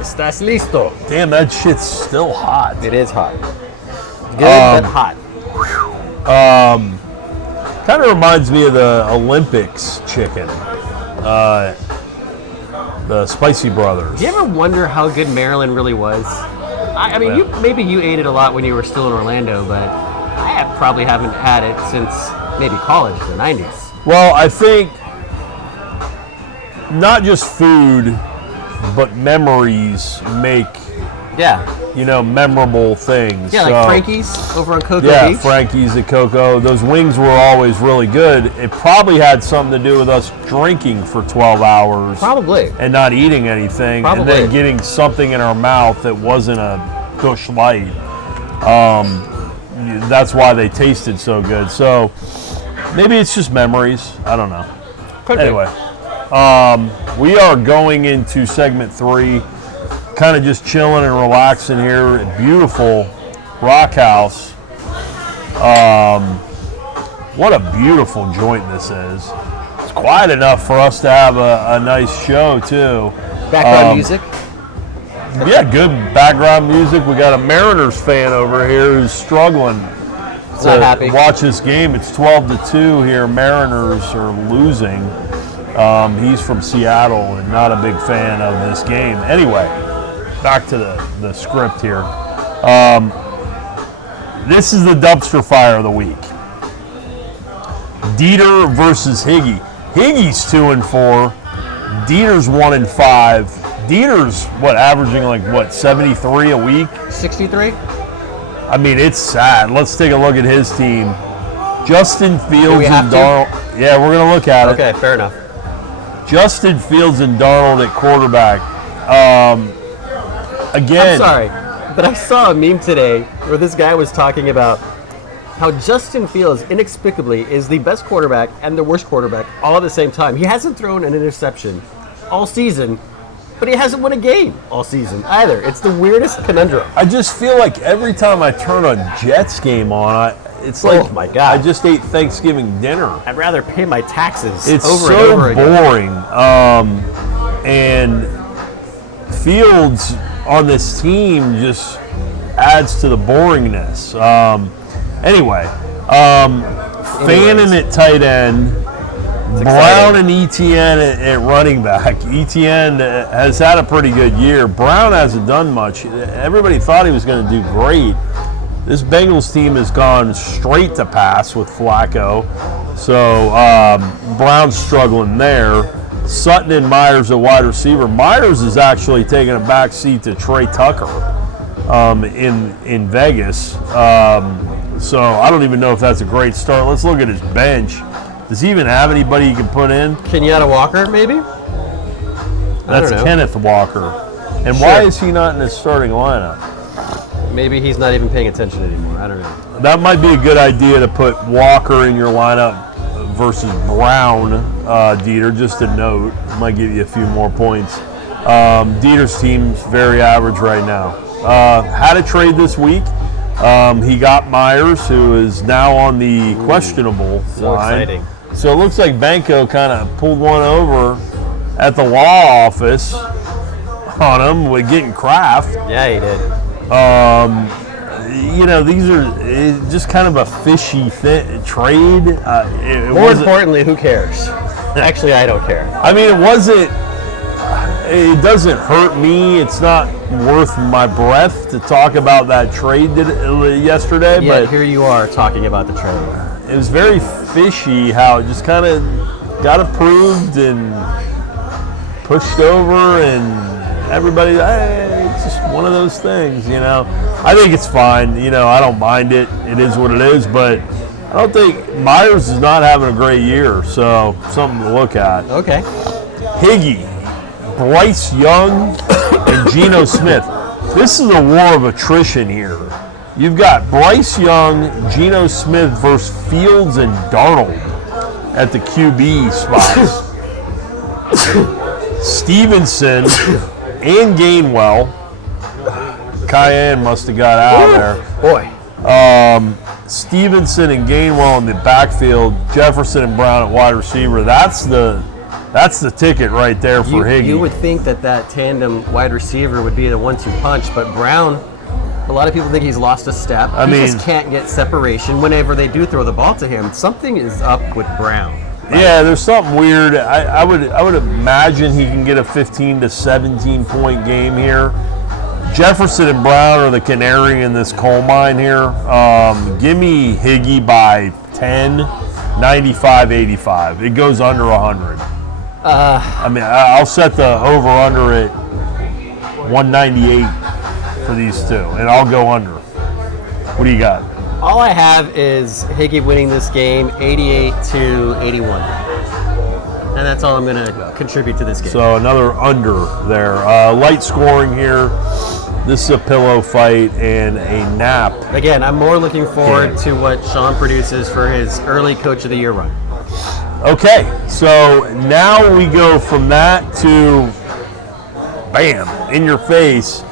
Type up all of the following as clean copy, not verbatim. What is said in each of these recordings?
Estás listo? Damn, that shit's still hot. It is hot. Good, but hot. Kind of reminds me of the Olympics chicken. The Spicy Brothers. Do you ever wonder how good Maryland really was? I mean, maybe you ate it a lot when you were still in Orlando, but I probably haven't had it since maybe college, the 90s. Well, I think not just food, but memories make memorable things. Yeah, like Frankie's over on Cocoa Beach. Yeah, Frankie's at Cocoa. Those wings were always really good. It probably had something to do with us drinking for 12 hours. Probably. And not eating anything. Probably. And then getting something in our mouth that wasn't a Busch Light. That's why they tasted so good. So maybe it's just memories. I don't know. Anyway, we are going into segment 3. Kind of just chilling and relaxing here at beautiful Rock House. What a beautiful joint this is. It's quiet enough for us to have a nice show too. Background music? Yeah, good background music. We got a Mariners fan over here who's struggling to watch this game. It's 12-2 here. Mariners are losing. He's from Seattle and not a big fan of this game. Anyway, back to the script here. This is the dumpster fire of the week. Dieter versus Higgy. Higgy's 2-4. Dieter's 1-5. Dieter's averaging 73 a week? 63? I mean, it's sad. Let's take a look at his team. Justin Fields and Darnold. Yeah, we're gonna look at it. Okay, fair enough. Justin Fields and Darnold at quarterback. Again. I'm sorry, but I saw a meme today where this guy was talking about how Justin Fields inexplicably is the best quarterback and the worst quarterback all at the same time. He hasn't thrown an interception all season, but he hasn't won a game all season either. It's the weirdest conundrum. I just feel like every time I turn a Jets game on, it's like, oh my God, I just ate Thanksgiving dinner. I'd rather pay my taxes it's over so and over again. Boring. And Fields on this team just adds to the boringness. Anyway, Fannin at tight end, Brown and Etienne at running back. Etienne has had a pretty good year. Brown hasn't done much. Everybody thought he was going to do great. This Bengals team has gone straight to pass with Flacco. So Brown's struggling there. Sutton and Myers at wide receiver. Myers is actually taking a back seat to Trey Tucker in Vegas. So I don't even know if that's a great start. Let's look at his bench. Does he even have anybody he can put in? Kenyatta Walker, maybe? That's Kenneth Walker. And why is he not in his starting lineup? Maybe he's not even paying attention anymore. I don't know. That might be a good idea to put Walker in your lineup versus Brown, Dieter, just a note. Might give you a few more points. Dieter's team's very average right now. Had a trade this week. He got Myers, who is now on the questionable line. Exciting. So it looks like Benko kind of pulled one over at the law office on him with getting Kraft. Yeah, he did. These are just kind of a fishy trade. More importantly, who cares? Actually, I don't care. I mean, it doesn't hurt me. It's not worth my breath to talk about that trade yesterday. Yeah, but here you are talking about the trade. It was very fishy how it just kind of got approved and pushed over, and everybody, it's just one of those things, I think it's fine. I don't mind it. It is what it is, but I don't think Myers is not having a great year, so something to look at. Okay. Higgy, Bryce Young, and Geno Smith. This is a war of attrition here. You've got Bryce Young, Geno Smith versus Fields and Darnold at the QB spots. Stevenson and Gainwell. Cayenne must have got out of there. Boy. Stevenson and Gainwell in the backfield. Jefferson and Brown at wide receiver. That's the That's the ticket right there for Higgy. You would think that tandem wide receiver would be the 1-2 punch, but Brown, a lot of people think he's lost a step. He just can't get separation. Whenever they do throw the ball to him, something is up with Brown. Right? Yeah, there's something weird. I would imagine he can get a 15 to 17 point game here. Jefferson and Brown are the canary in this coal mine here. Give me Higgy by 10, 95-85. It goes under 100. I'll set the over-under at 198 for these two, and I'll go under. What do you got? All I have is Higgy winning this game 88-81. And that's all I'm going to contribute to this game. So another under there. Light scoring here. This is a pillow fight and a nap. Again, I'm more looking forward to what Sean produces for his early Coach of the Year run. Okay, so now we go from that to, bam, in your face,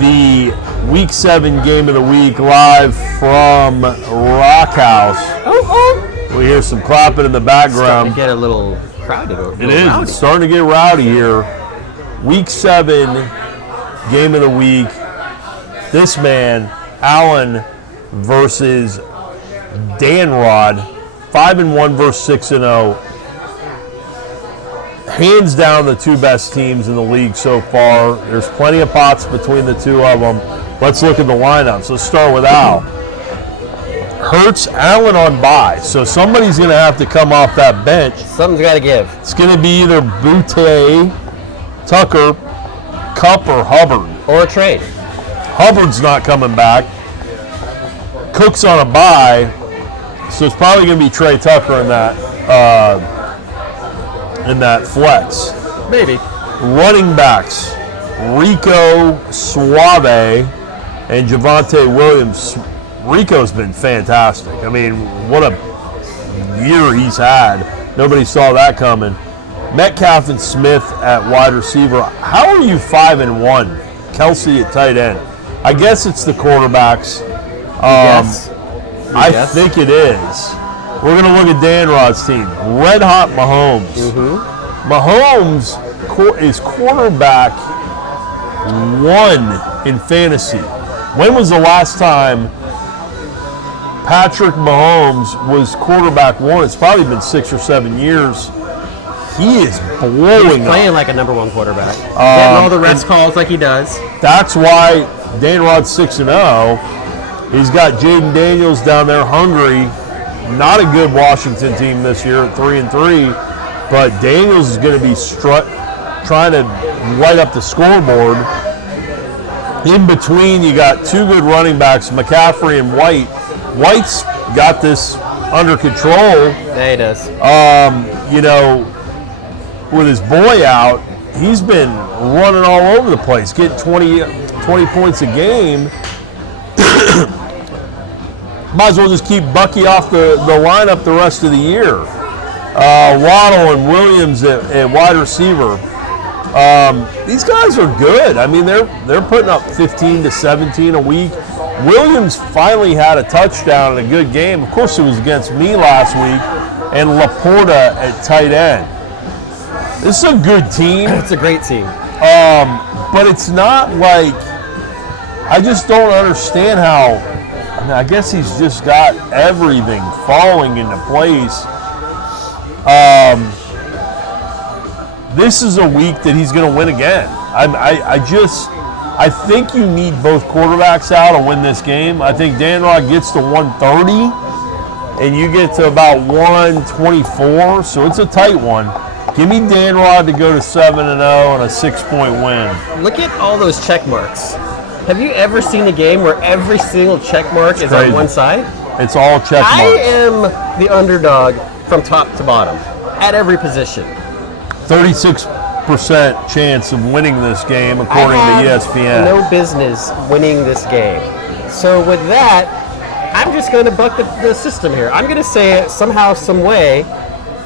the Week 7 Game of the Week live from Rock House. We hear some clapping in the background. Starting to get a little crowded. It is. Rowdy. It's starting to get rowdy here. Week 7 Game of the Week. This man, Allen versus Dan Rod. 5-1 versus 6-0. Hands down the two best teams in the league so far. There's plenty of pots between the two of them. Let's look at the lineups. Let's start with Al. Hurts, Allen on bye. So somebody's going to have to come off that bench. Something's got to give. It's going to be either Boutte, Tucker, Kupp, or Hubbard. Or a trade. Hubbard's not coming back. Cook's on a bye. So it's probably going to be Trey Tucker in that flex. Maybe. Running backs, Rico Suave and Javonte Williams. Rico's been fantastic. I mean, what a year he's had. Nobody saw that coming. Metcalf and Smith at wide receiver. How are you 5-1? Kelsey at tight end. I guess it's the quarterbacks. Yes. I think it is. We're going to look at Dan Rod's team. Red hot Mahomes. Mm-hmm. Mahomes is quarterback 1 in fantasy. When was the last time Patrick Mahomes was quarterback 1? It's probably been 6 or 7 years. He is blowing up. Playing like a number 1 quarterback. Getting all the rest calls like he does. That's why Dan Rod's 6-0. He's got Jaden Daniels down there hungry. Not a good Washington team this year at 3-3, but Daniels is going to be trying to light up the scoreboard. In between, you got 2 good running backs, McCaffrey and White. White's got this under control. Yeah, he does. With his boy out, he's been running all over the place, getting 20 points a game. Might as well just keep Bucky off the lineup the rest of the year. Waddle and Williams at wide receiver. These guys are good. I mean, they're putting up 15 to 17 a week. Williams finally had a touchdown in a good game. Of course, it was against me last week. And Laporta at tight end. This is a good team. It's a great team. But it's not like, I just don't understand how. I guess he's just got everything falling into place. This is a week that he's going to win again. I think you need both quarterbacks out to win this game. I think Dan Rod gets to 130, and you get to about 124, so it's a tight one. Give me Dan Rod to go to 7-0 and a 6-point win. Look at all those check marks. Have you ever seen a game where every single check mark is on one side? It's all check marks. I am the underdog from top to bottom at every position. 36% chance of winning this game, according to ESPN. No business winning this game. So with that, I'm just going to buck the system here. I'm going to say somehow, some way,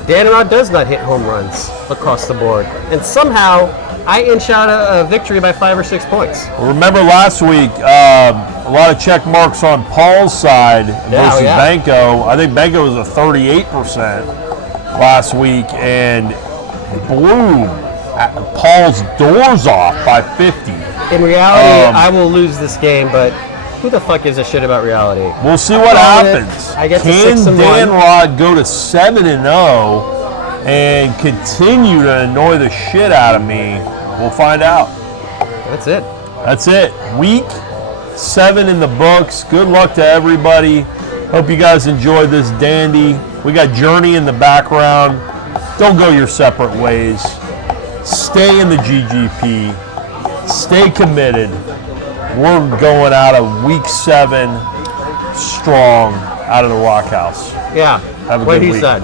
Dan Rod does not hit home runs across the board, and somehow I inch out a victory by 5 or 6 points. Remember last week, a lot of check marks on Paul's side versus Banco. I think Banco was a 38% last week, and blew Paul's doors off by 50. In reality, I will lose this game, but who the fuck gives a shit about reality? We'll see what happens. I get to Can 6-1. Dan Rod go to 7-0 and continue to annoy the shit out of me? We'll find out. That's it. That's it. Week 7 in the books. Good luck to everybody. Hope you guys enjoyed this dandy. We got Journey in the background. Don't go your separate ways. Stay in the GGP. Stay committed. We're going out of week 7 strong out of the Rock House. Yeah. Have a what good he week. said.